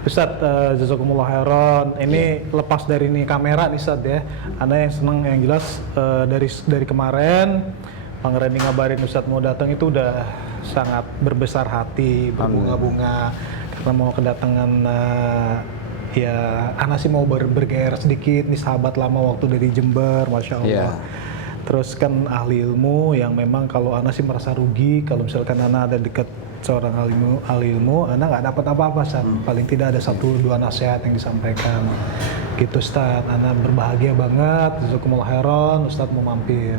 Ustadz, jazakumullah khairan. Ini lepas dari ini kamera nih Ustadz ya. Anda yang seneng yang jelas dari kemarin Bang Randy ngabarin Ustadz mau datang itu udah sangat berbesar hati, berbunga-bunga karena mau kedatangan ya Ana sih mau bergairah sedikit nih, sahabat lama waktu dari Jember, Masya Allah. Terus kan ahli ilmu yang memang kalau Ana sih merasa rugi kalau misalkan Ana ada dekat seorang ahli ilmu, Ana nggak dapat apa-apa, paling tidak ada 1-2 nasihat yang disampaikan gitu Ustadz. Ana berbahagia banget, jazakumullah khairan, Ustadz mau mampir.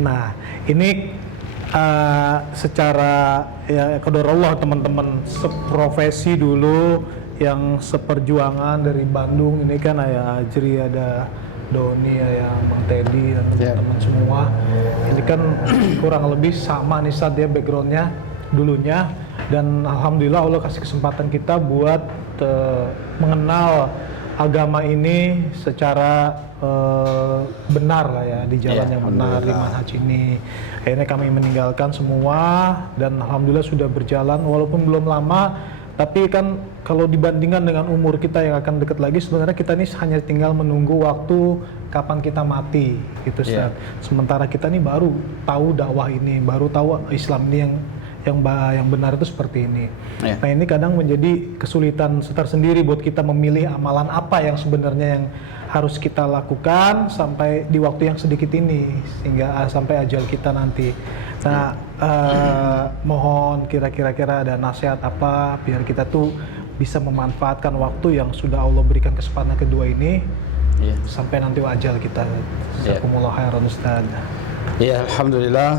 Nah ini secara ya qadar Allah teman-teman seprofesi dulu yang seperjuangan dari Bandung ini kan ya Ajri, ada Doni, ya Bang Teddy dan teman-teman semua. Ini kan kurang lebih sama nih Ustadz ya backgroundnya dulunya, dan alhamdulillah Allah kasih kesempatan kita buat mengenal agama ini secara benar lah ya, di jalan yang benar, di manhaj ini. Akhirnya kami meninggalkan semua dan alhamdulillah sudah berjalan walaupun belum lama, tapi kan kalau dibandingkan dengan umur kita yang akan dekat lagi, sebenarnya kita ini hanya tinggal menunggu waktu kapan kita mati gitu Ustaz. Sementara kita ini baru tahu dakwah ini, baru tahu Islam ini yang benar itu seperti ini. Nah ini kadang menjadi kesulitan tersendiri buat kita memilih amalan apa yang sebenarnya yang harus kita lakukan sampai di waktu yang sedikit ini sehingga sampai ajal kita nanti. Nah mohon kira-kira ada nasihat apa biar kita tuh bisa memanfaatkan waktu yang sudah Allah berikan kesempatan kedua ini sampai nanti ajal kita. Jazakumullah khairan Ustaz. Ya, alhamdulillah.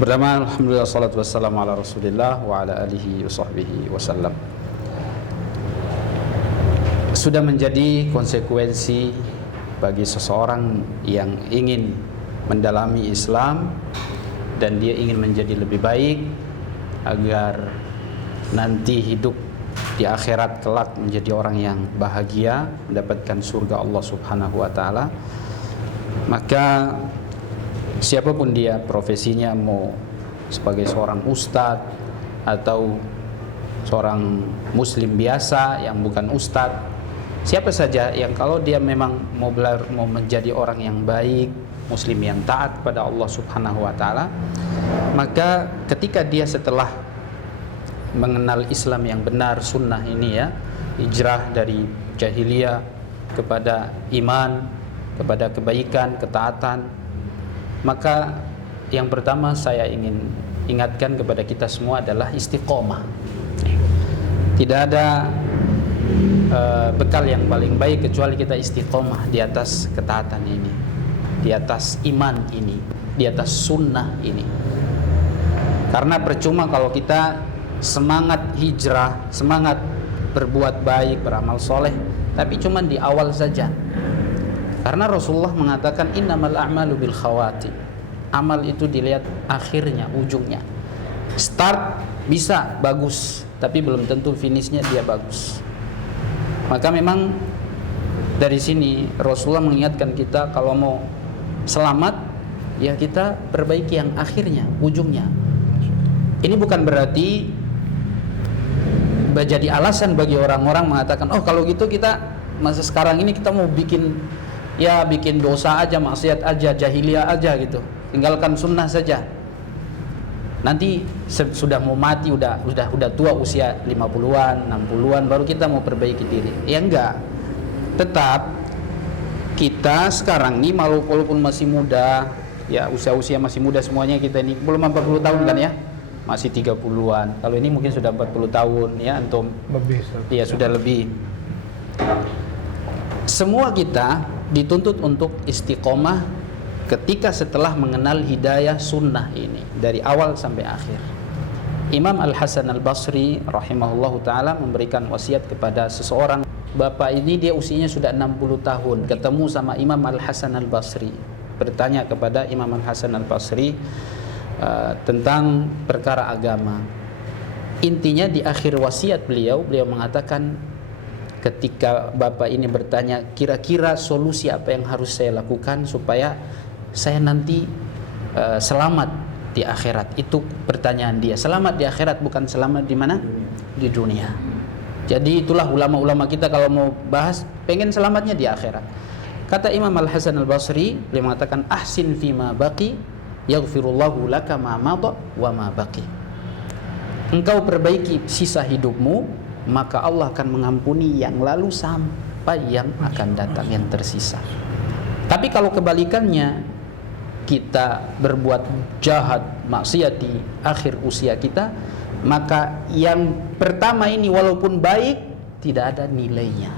Pertama, alhamdulillah salatu wassalamu ala Rasulillah wa ala alihi wa sahbihi wasallam. Sudah menjadi konsekuensi bagi seseorang yang ingin mendalami Islam dan dia ingin menjadi lebih baik agar nanti hidup di akhirat kelak menjadi orang yang bahagia, mendapatkan surga Allah Subhanahu wa taala. Maka siapapun dia profesinya, mau sebagai seorang ustadz atau seorang muslim biasa yang bukan ustadz, siapa saja yang kalau dia memang mau menjadi orang yang baik, muslim yang taat pada Allah Subhanahu wa taala, maka ketika dia setelah mengenal Islam yang benar, sunnah ini ya, hijrah dari jahiliyah kepada iman, kepada kebaikan, ketaatan, maka yang pertama saya ingin ingatkan kepada kita semua adalah istiqomah. Tidak ada bekal yang paling baik kecuali kita istiqomah di atas ketaatan ini, di atas iman ini, di atas sunnah ini. Karena percuma kalau kita semangat hijrah, semangat berbuat baik, beramal soleh, tapi cuma di awal saja. Karena Rasulullah mengatakan innamal a'malu bil khawati. Amal itu dilihat akhirnya, ujungnya. Start bisa bagus, tapi belum tentu finishnya dia bagus. Maka memang dari sini Rasulullah mengingatkan kita kalau mau selamat, ya kita perbaiki yang akhirnya, ujungnya. Ini bukan berarti jadi alasan bagi orang-orang mengatakan, oh kalau gitu kita masa sekarang ini kita mau bikin dosa aja, maksiat aja, jahiliyah aja gitu, tinggalkan sunnah saja. Nanti sudah mau mati, udah tua, usia 50-an, 60-an, baru kita mau perbaiki diri. Ya enggak. Tetap kita sekarang ini walaupun masih muda, ya usia masih muda semuanya kita ini, belum 40 tahun kan ya, masih 30-an. Kalau ini mungkin sudah 40 tahun ya, antum lebih. Ya sudah lebih. Semua kita dituntut untuk istiqomah ketika setelah mengenal hidayah sunnah ini dari awal sampai akhir. Imam Al-Hasan Al-Basri rahimahullahu ta'ala memberikan wasiat kepada seseorang. Bapak ini dia usianya sudah 60 tahun, ketemu sama Imam Al-Hasan Al-Basri, bertanya kepada Imam Al-Hasan Al-Basri tentang perkara agama. Intinya di akhir wasiat beliau mengatakan, ketika bapak ini bertanya, kira-kira solusi apa yang harus saya lakukan supaya saya nanti selamat di akhirat. Itu pertanyaan dia. Selamat di akhirat bukan selamat di mana? Di dunia. Jadi itulah ulama-ulama kita kalau mau bahas pengen selamatnya di akhirat. Kata Imam Al-Hasan Al-Basri, dia mengatakan ahsin fima baqi yaghfirullahu laka ma madha wa ma baqi. Engkau perbaiki sisa hidupmu, maka Allah akan mengampuni yang lalu sampai yang akan datang, yang tersisa. Tapi kalau kebalikannya, kita berbuat jahat, maksiat di akhir usia kita, maka yang pertama ini walaupun baik tidak ada nilainya,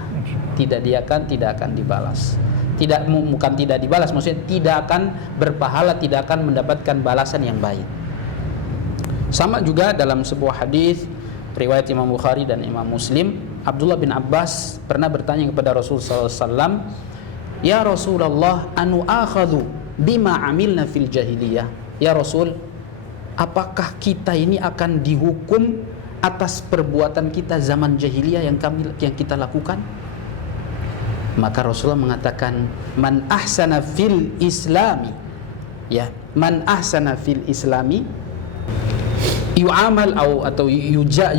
tidak akan dibalas. Bukan tidak dibalas, maksudnya tidak akan berpahala, tidak akan mendapatkan balasan yang baik. Sama juga dalam sebuah hadis riwayat Imam Bukhari dan Imam Muslim, Abdullah bin Abbas pernah bertanya kepada Rasulullah SAW, ya Rasulullah, anu akhadhu bima amilna fil jahiliyah. Ya Rasul, apakah kita ini akan dihukum atas perbuatan kita zaman jahiliyah yang kita lakukan? Maka Rasulullah mengatakan, man ahsana fil islami, ya, man ahsana fil islami yu'amal atau yujza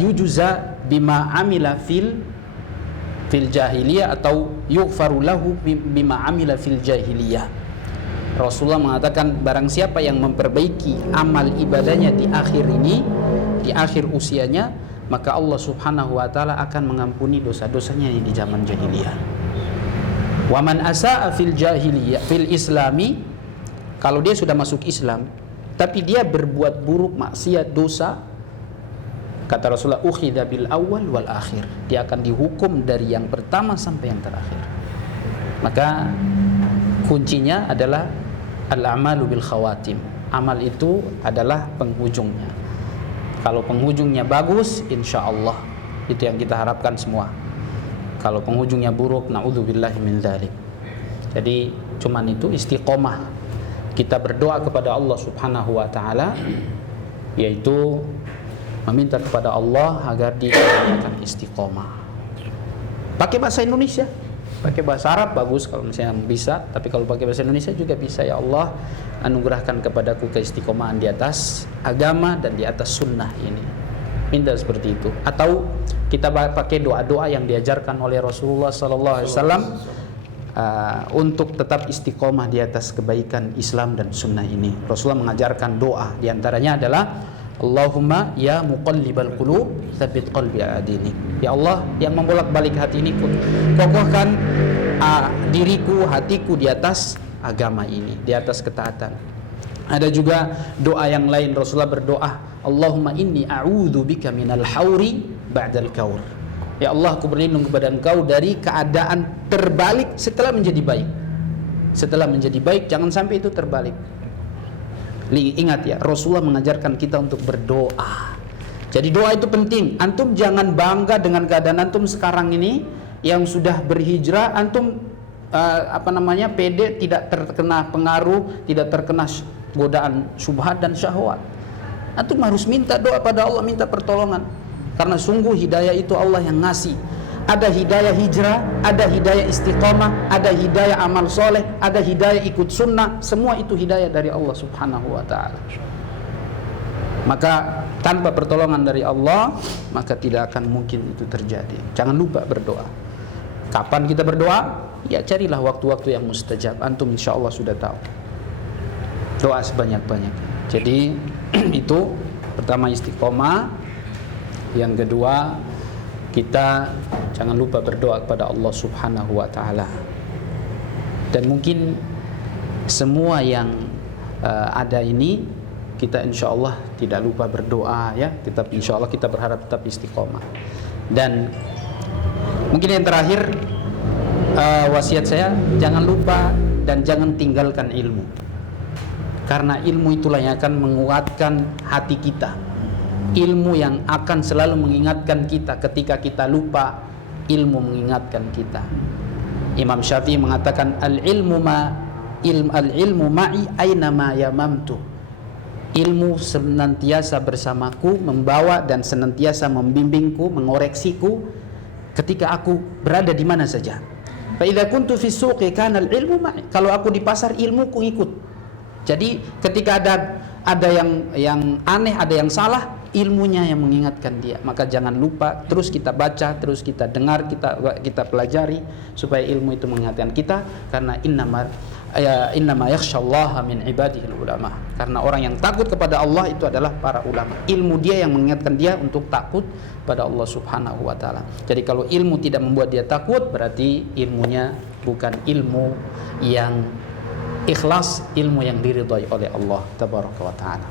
bima amila fil jahiliyah atau yughfaru lahu bima amila fil jahiliyah. Rasulullah mengatakan, barang siapa yang memperbaiki amal ibadahnya di akhir ini, di akhir usianya, maka Allah Subhanahu wa taala akan mengampuni dosa-dosanya di zaman jahiliyah. Wa man asaa fil jahiliyah fil islami, kalau dia sudah masuk Islam tapi dia berbuat buruk, maksiat, dosa, kata Rasulullah, ukhidha bil awal wal akhir, dia akan dihukum dari yang pertama sampai yang terakhir. Maka kuncinya adalah al-a'malu bil khawatim. Amal itu adalah penghujungnya. Kalau penghujungnya bagus, insya Allah itu yang kita harapkan semua. Kalau penghujungnya buruk, na'udzubillahi min dzalik. Jadi cuman itu istiqomah. Kita berdoa kepada Allah Subhanahu wa taala, yaitu meminta kepada Allah agar diberikan istiqomah. Pakai bahasa Indonesia, pakai bahasa Arab bagus kalau misalnya bisa, tapi kalau pakai bahasa Indonesia juga bisa. Ya Allah, anugerahkan kepadaku keistiqomahan di atas agama dan di atas sunnah ini. Minta seperti itu. Atau kita pakai doa-doa yang diajarkan oleh Rasulullah sallallahu alaihi wasallam untuk tetap istiqomah di atas kebaikan Islam dan sunnah ini. Rasulullah mengajarkan doa, di antaranya adalah Allahumma ya muqallibal qulub tsabbit qalbi ala dinik. Ya Allah yang membolak-balik hati ini, kokohkan diriku, hatiku di atas agama ini, di atas ketaatan. Ada juga doa yang lain, Rasulullah berdoa, Allahumma inni a'udzu bika minal hauri ba'dal kaur. Ya Allah, aku berlindung kepada Engkau dari keadaan terbalik setelah menjadi baik. Setelah menjadi baik, jangan sampai itu terbalik. Ingat ya, Rasulullah mengajarkan kita untuk berdoa. Jadi doa itu penting. Antum jangan bangga dengan keadaan antum sekarang ini yang sudah berhijrah. Antum pede, tidak terkena pengaruh, tidak terkena godaan syubhat dan syahwat. Antum harus minta doa pada Allah, minta pertolongan. Karena sungguh hidayah itu Allah yang ngasih. Ada hidayah hijrah, ada hidayah istiqamah, ada hidayah amal soleh, ada hidayah ikut sunnah. Semua itu hidayah dari Allah Subhanahu wa ta'ala. Maka tanpa pertolongan dari Allah, maka tidak akan mungkin itu terjadi. Jangan lupa berdoa. Kapan kita berdoa? Ya carilah waktu-waktu yang mustajab. Antum insya Allah sudah tahu. Doa sebanyak-banyaknya. Jadi itu pertama istiqomah. Yang kedua, kita jangan lupa berdoa kepada Allah Subhanahu wa ta'ala. Dan mungkin semua yang ada ini, kita insya Allah tidak lupa berdoa ya. Tetap insya Allah kita berharap tetap istiqomah. Dan mungkin yang terakhir, wasiat saya, jangan lupa dan jangan tinggalkan ilmu. Karena ilmu itulah yang akan menguatkan hati kita. Ilmu yang akan selalu mengingatkan kita. Ketika kita lupa, ilmu mengingatkan kita. Imam Syafi'i mengatakan, al-ilmu ma'i aina ma yamamtu. Ilmu senantiasa bersamaku, membawa dan senantiasa membimbingku, mengoreksiku ketika aku berada di mana saja. Fa idza kuntu fi suqi kana al-ilmu ma'i. Kalau aku di pasar, ilmuku ikut. Jadi ketika ada ada yang aneh, ada yang salah, ilmunya yang mengingatkan dia. Maka jangan lupa, terus kita baca, terus kita dengar, kita pelajari supaya ilmu itu mengingatkan kita. Karena innama yakhsyallaha min ibadihil ulama. Karena orang yang takut kepada Allah itu adalah para ulama. Ilmu dia yang mengingatkan dia untuk takut pada Allah Subhanahu wa taala. Jadi kalau ilmu tidak membuat dia takut, berarti ilmunya bukan ilmu yang ikhlas, ilmu yang diridhai oleh Allah Tabaraka wa taala.